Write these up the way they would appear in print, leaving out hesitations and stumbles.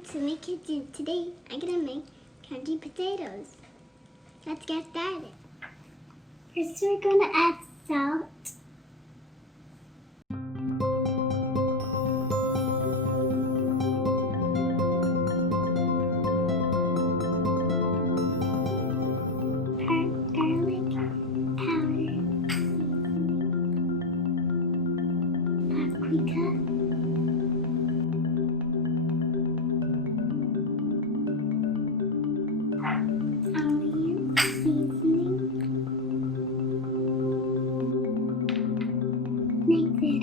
welcome to my kitchen. Today I'm gonna make crunchy potatoes. Let's get started. First we're gonna add salt. Garlic powder. Paprika. Onion seasoning. Mix it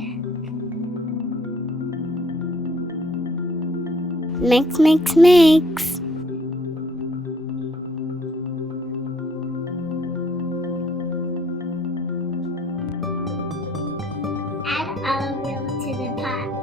up. Mix. Add olive oil to the pot.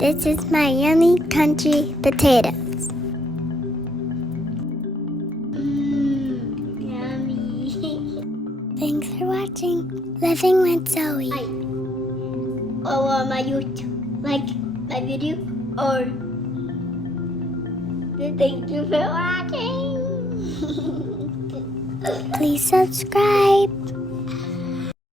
This is my yummy crunchy potatoes. Yummy. Thanks for watching Living with Zoe. Hi. My YouTube. Like my video or thank you for watching. Please subscribe.